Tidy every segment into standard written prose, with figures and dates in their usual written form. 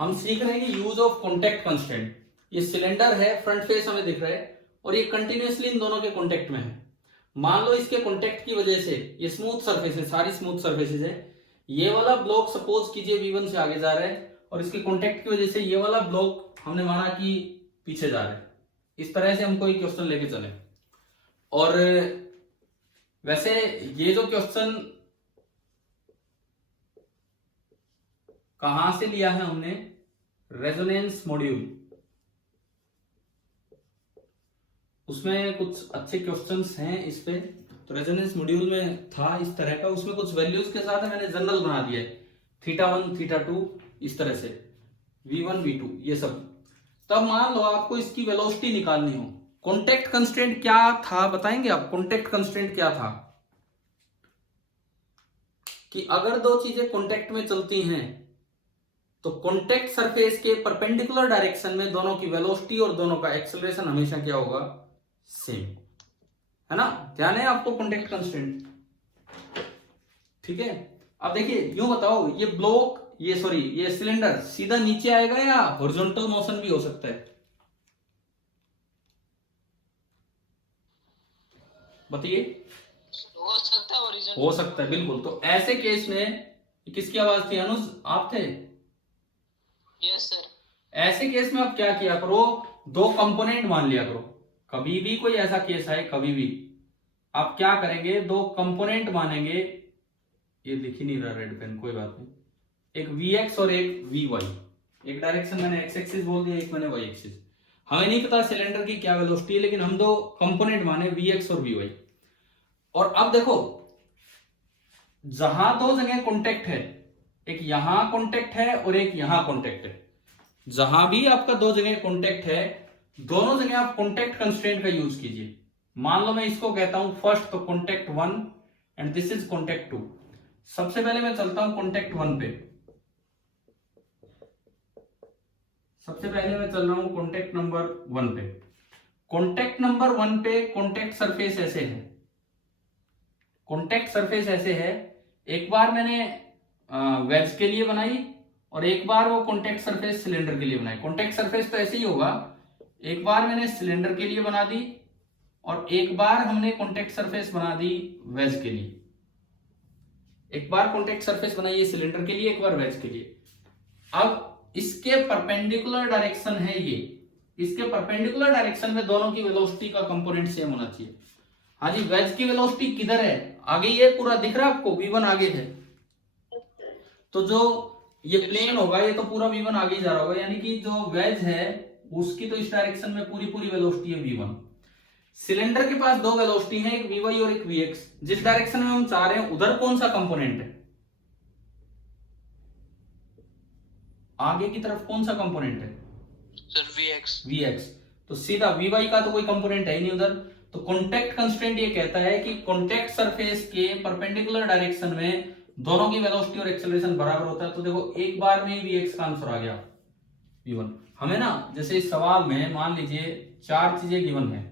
हम सीख रहे हैं कि यूज ऑफ कॉन्टेक्ट कंस्ट्रेंट। ये सिलेंडर है, फ्रंट फेस हमें दिख रहा है और ये कंटिन्यूअसली इन दोनों के कॉन्टेक्ट में है। मान लो इसके कॉन्टेक्ट की वजह से ये स्मूथ सरफेस है, सारी स्मूथ सरफेसेस है। ये वाला ब्लॉक सपोज कीजिए V1 से आगे जा रहा है और इसके कॉन्टेक्ट की वजह से ये वाला ब्लॉक हमने माना कि पीछे जा रहा है। इस तरह से हम कोई क्वेश्चन लेके चले। और वैसे ये जो क्वेश्चन कहां से लिया है हमने, रेजोनेंस मॉड्यूल, उसमें कुछ अच्छे क्वेश्चंस हैं इस पे। तो रेजोनेंस मॉड्यूल में था इस तरह का, उसमें कुछ वैल्यूज के साथ मैंने जनरल बना दिया है, θ1 θ2 इस तरह से, V1 V2 ये सब। तब मान लो आपको इसकी वेलोसिटी निकालनी हो, कॉन्टेक्ट कंस्ट्रेंट क्या था बताएंगे आप? कॉन्टेक्ट कंस्ट्रेंट क्या था कि अगर दो चीजें कॉन्टेक्ट में चलती हैं तो कॉन्टेक्ट सरफेस के परपेंडिकुलर डायरेक्शन में दोनों की वेलोसिटी और दोनों का एक्सेलरेशन हमेशा क्या होगा, सेम, है ना? ध्यान है आपको कॉन्टेक्ट कंस्ट्रेंट? ठीक है। अब देखिए यूं बताओ, ये ब्लॉक, ये सिलेंडर सीधा नीचे आएगा या हॉरिजॉन्टल मोशन भी हो सकता है? बताइए। हो सकता है, बिल्कुल। तो ऐसे केस में किसकी आवाज थी? अनुज, आप थे? Yes sir. ऐसे केस में आप क्या किया करो, दो कंपोनेंट मान लिया करो। कभी भी कोई ऐसा केस है, कभी भी आप क्या करेंगे, दो कंपोनेंट मानेंगे। ये लिख ही नहीं रहा रेड पेन, कोई बात नहीं। एक Vx और एक Vy, एक डायरेक्शन मैंने एक्स एक्सिस बोल दिया, एक मैंने वाई एक्सिस। हमें नहीं पता सिलेंडर की क्या वेलोसिटी है, लेकिन हम दो कंपोनेंट माने Vx और Vy। और अब देखो, जहां दो जगह कॉन्टेक्ट है, एक यहां कॉन्टेक्ट है और एक यहां कॉन्टेक्ट है, जहां भी आपका दो जगह कॉन्टेक्ट है, दोनों जगह आप कॉन्टेक्ट कंस्ट्रेंट का यूज कीजिए। मान लो मैं इसको कहता हूं फर्स्ट, तो contact 1 and this is contact 2। सबसे पहले मैं चलता हूं कॉन्टेक्ट 1 पे। सबसे पहले मैं चल रहा हूं कॉन्टेक्ट नंबर 1 पे। कॉन्टेक्ट नंबर 1 पे कॉन्टेक्ट सरफेस ऐसे है, कॉन्टेक्ट सरफेस ऐसे है। एक बार मैंने वेज के लिए बनाई और एक बार वो कॉन्टेक्ट सरफेस सिलेंडर के लिए बनाई। कॉन्टेक्ट सरफेस तो ऐसे ही होगा, एक बार मैंने सिलेंडर के लिए बना दी और एक बार हमने कॉन्टेक्ट सरफेस बना दी वेज के लिए। एक बार कॉन्टेक्ट सरफेस बनाइए सिलेंडर के लिए, एक बार वेज के लिए। अब इसके परपेंडिकुलर डायरेक्शन है ये, इसके परपेंडिकुलर डायरेक्शन में दोनों की वेलोसिटी का कंपोनेंट सेम होना चाहिए। हाँ जी, वेज की वेलोसिटी किधर है? आगे ये पूरा दिख रहा है आपको, V1 आगे है। तो जो ये प्लेन होगा, ये तो पूरा V1 आगे ही जा रहा होगा, यानी कि जो वेज है उसकी तो इस डायरेक्शन में पूरी पूरी वेलोसिटी है V1। सिलेंडर के पास दो वेलोसिटी है, एक Vy और एक Vx। जिस डायरेक्शन में हम चाह रहे हैं उधर कौन सा कंपोनेंट है? आगे की तरफ कौन सा कंपोनेंट है सर? Vx। तो सीधा Vy का तो कोई कंपोनेंट है ही नहीं उधर। तो कॉन्टेक्ट कंस्ट्रेंट ये कहता है कि कॉन्टेक्ट सरफेस के परपेंडिकुलर डायरेक्शन में दोनों की वेलोसिटी और एक्सेलरेशन बराबर होता है। तो देखो एक बार में Vx का आंसर आ गया V1। हमें ना, जैसे इस सवाल में मान लीजिए चार चीजें गिवन है,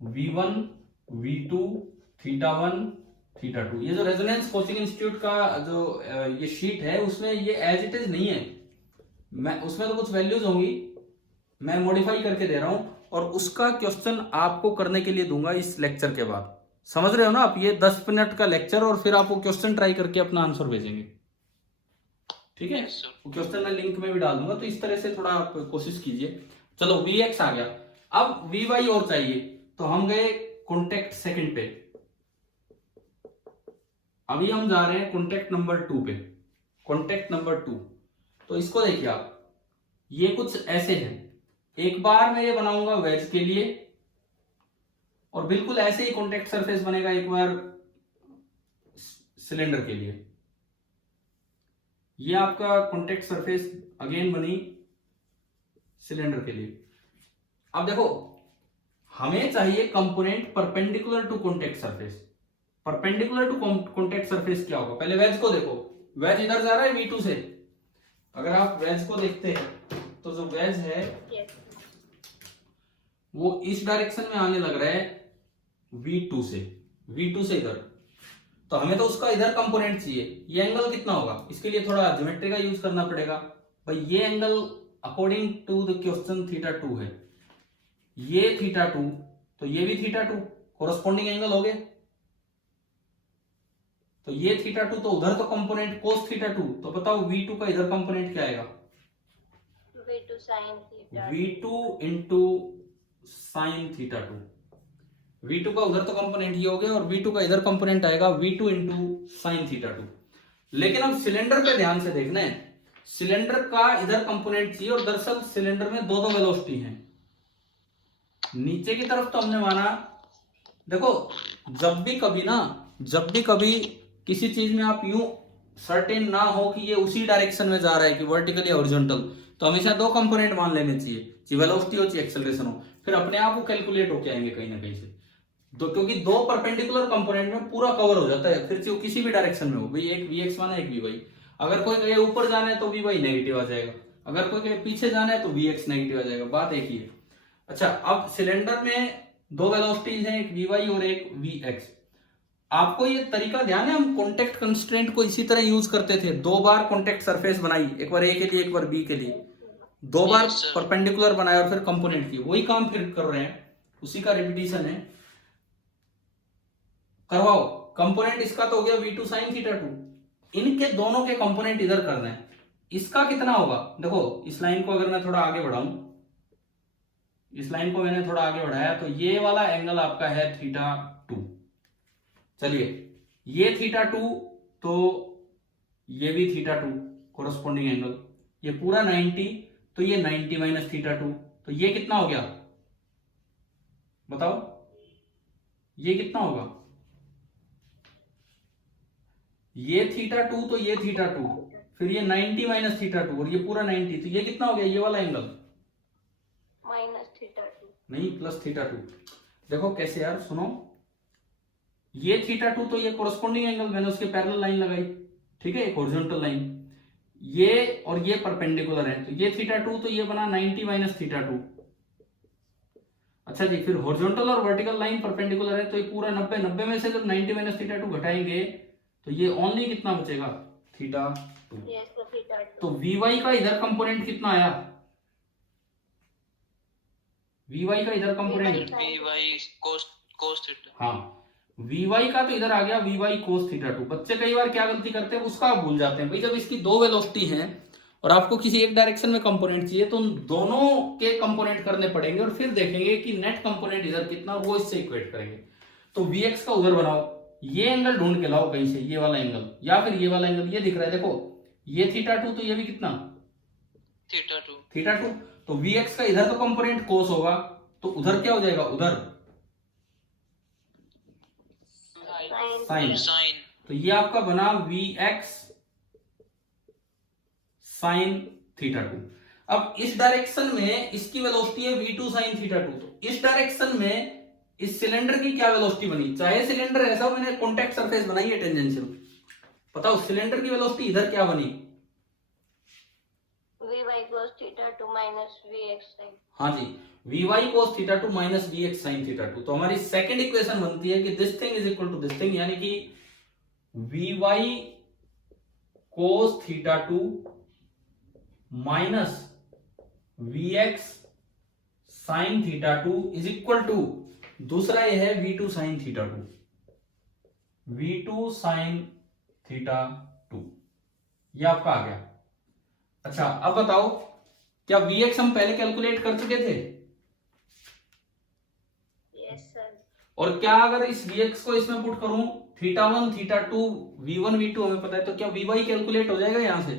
V1 V2 θ1 θ2। ये जो रेजोनेंस कोचिंग इंस्टीट्यूट का जो ये शीट है उसमें ये एज इट इज नहीं है, मैं उसमें तो कुछ वैल्यूज होंगी, मैं मॉडिफाई करके दे रहा हूं और उसका क्वेश्चन आपको करने के लिए दूंगा इस लेक्चर के बाद। समझ रहे हो ना आप? ये 10 मिनट का लेक्चर और फिर आप वो क्वेश्चन ट्राई करके अपना आंसर भेजेंगे, ठीक है? वो क्वेश्चन मैं लिंक में भी डाल दूंगा, तो इस तरह से थोड़ा आप कोशिश कीजिए। चलो Vx आ गया, अब Vy और चाहिए, तो हम गए कॉन्टेक्ट सेकंड पे। अभी हम जा रहे हैं कॉन्टेक्ट नंबर 2 पे। कॉन्टेक्ट नंबर 2, तो इसको देखिए आप, ये कुछ ऐसे है। एक बार मैं ये बनाऊंगा वेज के लिए और बिल्कुल ऐसे ही कॉन्टेक्ट सरफेस बनेगा एक बार सिलेंडर के लिए। ये आपका कॉन्टेक्ट सरफेस अगेन बनी सिलेंडर के लिए। अब देखो, हमें चाहिए component perpendicular to contact surface. Perpendicular to contact surface क्या होगा? पहले वेज को देखो, वेज इधर जा रहा है V2 से। अगर आप वेज को देखते हैं तो जो वेज है वो इस डायरेक्शन में आने लग रहा है V2 से, V2 से इधर। तो हमें तो उसका इधर कंपोनेंट चाहिए। ये एंगल कितना होगा? इसके लिए थोड़ा ज्योमेट्री का यूज करना पड़ेगा। भाई ये angle according to the question θ2 है, ये θ2 तो ये भी θ2 कोरस्पॉन्डिंग एंगल हो गए। तो ये θ2 तो उधर तो कंपोनेंट cos θ2, तो बताओ V2 का इधर कंपोनेंट क्या आएगा? V2 sin theta। V2 into sine θ2। V2 का उधर तो कंपोनेंट ये हो गया और V2 का इधर कंपोनेंट आएगा V2 इंटू साइन θ2। लेकिन अब सिलेंडर पे ध्यान से देखना है, सिलेंडर का इधर कंपोनेंट चाहिए और दरअसल सिलेंडर में दो वेलोसिटी हैं। नीचे की तरफ तो हमने माना, देखो जब भी कभी किसी चीज में आप यूं सर्टेन ना हो कि ये उसी डायरेक्शन में जा रहा है कि वर्टिकली हॉरिजॉन्टल, तो हमेशा दो कंपोनेंट मान लेने चाहिए, चाहे वेलोसिटी हो चाहे एक्सेलरेशन हो, फिर अपने आप वो कैलकुलेट होके आएंगे कहीं ना कहीं से। तो क्योंकि दो परपेंडिकुलर कंपोनेंट में पूरा कवर हो जाता है, फिर चाहे किसी भी डायरेक्शन में हो, भाई एक Vx माना एक Vy। अगर कोई कहे ऊपर जाना है तो Vy नेगेटिव आ जाएगा, अगर कोई कहे पीछे जाना है तो Vx नेगेटिव आ जाएगा, बात एक ही है। अच्छा, अब सिलेंडर में दो वेलोसिटीज हैं, एक Vy और एक Vx। आपको ये तरीका ध्यान है, हम कॉन्टेक्ट कंस्ट्रेंट को इसी तरह यूज करते थे, दो बार कॉन्टेक्ट सरफेस बनाई, एक बार ए के लिए एक बार बी के लिए, दो बार परपेंडिकुलर बनाया और फिर कंपोनेंट की, वही काम फिर कर रहे हैं, उसी का रिपीटिशन है। करवाओ, कंपोनेंट इसका तो हो गया V2 sin θ2, इनके दोनों के कंपोनेंट इधर कर रहे हैं, इसका कितना होगा? देखो इस लाइन को अगर मैं थोड़ा आगे बढ़ाऊं, इस लाइन को मैंने थोड़ा आगे बढ़ाया तो ये वाला एंगल आपका है θ2। चलिए ये θ2 तो ये भी θ2 कोरस्पॉन्डिंग एंगल, ये पूरा 90 तो ये 90 माइनस θ2, तो ये कितना हो गया बताओ? ये कितना होगा? ये θ2 तो ये θ2, फिर ये 90 माइनस θ2 और ये पूरा 90, तो ये कितना हो गया? ये वाला एंगल माइनस θ2 नहीं प्लस θ2। देखो कैसे यार, सुनो, ये θ2 तो ये कोरस्पॉन्डिंग एंगल, मैंने उसके पैरेलल लाइन लगाई, ठीक है, एक हॉरिजॉन्टल लाइन, ये और ये परपेंडिकुलर है, तो ये θ2 तो ये बना 90 माइनस θ2। अच्छा जी, फिर हॉरिजॉन्टल और वर्टिकल लाइन परपेंडिकुलर है, तो ये पूरा 90, 90 में से जब 90 माइनस θ2 घटाएंगे तो ये ओनली कितना बचेगा? θ2। yes तो θ2। तो Vy का इधर कंपोनेंट कितना आया? Vy का इधर कंपोनेंट Vy cos theta। हाँ, Vy का तो इधर आ गया Vy cos θ2। बच्चे कई बार क्या गलती करते हैं, उसका आप भूल जाते हैं। भाई जब इसकी दो वेलोसिटी हैं और आपको किसी एक डायरेक्शन में कंपोनेंट चाहिए तो उन दोनों के कंपोनेंट करने पड़ेंगे और फिर देखेंगे कि नेट कंपोनेंट इधर कितना, वो इससे इक्वेट करेंगे। तो Vx का उधर बनाओ, ये एंगल ढूंढ के लाओ कहीं से, ये वाला एंगल या फिर ये वाला एंगल, ये दिख रहा है देखो, ये θ2 तो ये भी कितना? θ2। तो Vx का इधर तो कंपोनेंट cos होगा, तो उधर क्या हो जाएगा? उधर साइन। तो ये आपका बना Vx साइन θ2। अब इस डायरेक्शन में इसकी वेलोसिटी है V2 साइन θ2, तो इस डायरेक्शन में इस सिलेंडर की क्या वेलोसिटी बनी? चाहे सिलेंडर ऐसा हो, मैंने कॉन्टैक्ट सरफेस बनाई है टेंजेंशियल, बताओ सिलेंडर की वेलोसिटी इधर क्या बनी? Vy cos θ2 minus Vx sin। हाँ जी, Vy cos θ2 minus Vx sin θ2। तो हमारी सेकंड इक्वेशन बनती है कि this thing is equal to this thing, यानी कि Vy cos θ2 minus Vx sin θ2 is equal to, दूसरा ये है V2 sin θ2, V2 sin θ2, ये आपका आ गया। अच्छा अब बताओ, क्या Vx हम पहले कैलकुलेट कर चुके थे? yes sir। और क्या अगर इस Vx को इसमें पुट करूं, θ1 θ2 V1 V2 हमें पता है, तो क्या Vy कैलकुलेट हो जाएगा यहां से?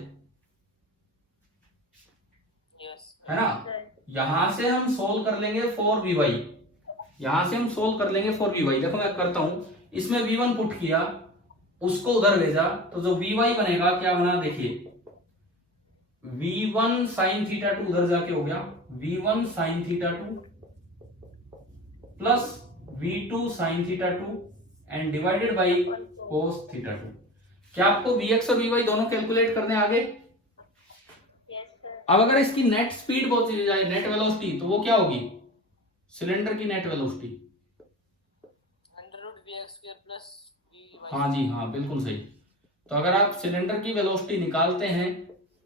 है ना, यहां से हम सोल्व कर लेंगे फॉर Vy, यहां से हम सोल्व कर लेंगे फॉर Vy। देखो मैं करता हूं, इसमें V1 पुट किया, उसको उधर भेजा, तो जो Vy बनेगा क्या बना देखिए, V1 sin θ2 उधर जाके हो गया V1 sin θ2 plus V2 sin θ2 and divided by cos θ2। क्या आपको Vx और Vy दोनों कैलकुलेट करने आ गए? yes sir। अब अगर इसकी नेट स्पीड बहुत चली जाए, नेट वेलोसिटी, तो वो क्या होगी? सिलेंडर की नेट वेलोसिटी हाँ जी हाँ, बिल्कुल सही। तो अगर आप सिलेंडर की वेलोसिटी निकालते हैं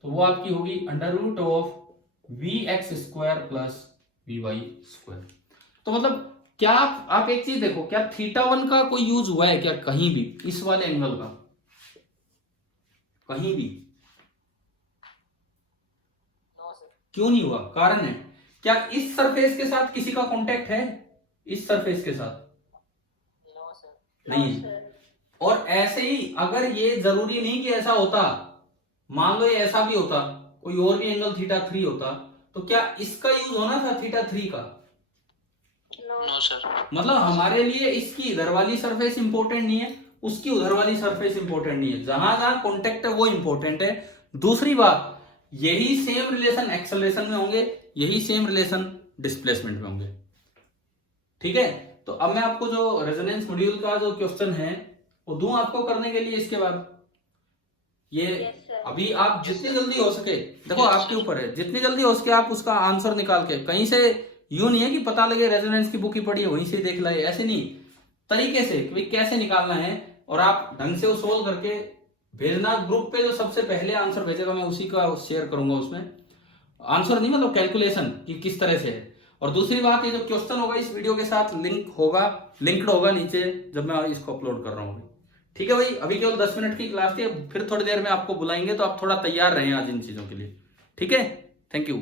तो वो आपकी होगी under root of vx² plus vy²। तो मतलब क्या आप एक चीज देखो, क्या θ1 का कोई यूज हुआ है क्या कहीं भी, इस वाले एंगल का कहीं भी? क्यों नहीं हुआ? कारण है, क्या इस सरफेस के साथ किसी का कांटेक्ट है? इस सरफेस के साथ नहीं है। sir. और ऐसे ही अगर ये जरूरी नहीं कि ऐसा होता, मान लो ये ऐसा भी होता, कोई और भी एंगल θ3 होता, तो क्या इसका यूज होना था θ3 का? No. No sir. मतलब हमारे लिए इसकी इधर वाली सरफेस इंपॉर्टेंट नहीं है, उसकी उधर वाली सरफेस इंपॉर्टेंट नहीं है, जहां जहां कॉन्टेक्ट है वो इंपॉर्टेंट है। दूसरी बात, यही सेम रिलेशन एक्सेलरेशन में होंगे, यही सेम रिलेशन डिस्प्लेसमेंट में होंगे। ठीक है, तो अब मैं आपको जो रेजोनेंस मॉड्यूल का जो क्वेश्चन है वो दूं आपको करने के लिए। इसके बाद ये Yes, sir. अभी आप जितनी जल्दी हो सके, देखो आपके ऊपर है, जितनी जल्दी हो सके आप उसका आंसर निकाल के, कहीं से यूं नहीं है कि पता लगे रेजोनेंस की बुक ही पड़ी है वहीं से देख लाए, ऐसे नहीं, तरीके से कि भाई कैसे निकालना है, और आप ढंग से वो सोल्व करके भेजना ग्रुप पे। जो सबसे पहले आंसर भेजेगा मैं उसी का शेयर करूंगा, उसमें आंसर नहीं मतलब कैलकुलेशन कि किस तरह से है। और दूसरी बात, ये जो क्वेश्चन होगा इस वीडियो के साथ लिंक्ड होगा नीचे जब मैं इसको अपलोड कर रहा हूँ। ठीक है भाई, अभी केवल 10 मिनट की क्लास थी, फिर थोड़ी देर में आपको बुलाएंगे, तो आप थोड़ा तैयार रहें आज इन चीजों के लिए। ठीक है, थैंक यू।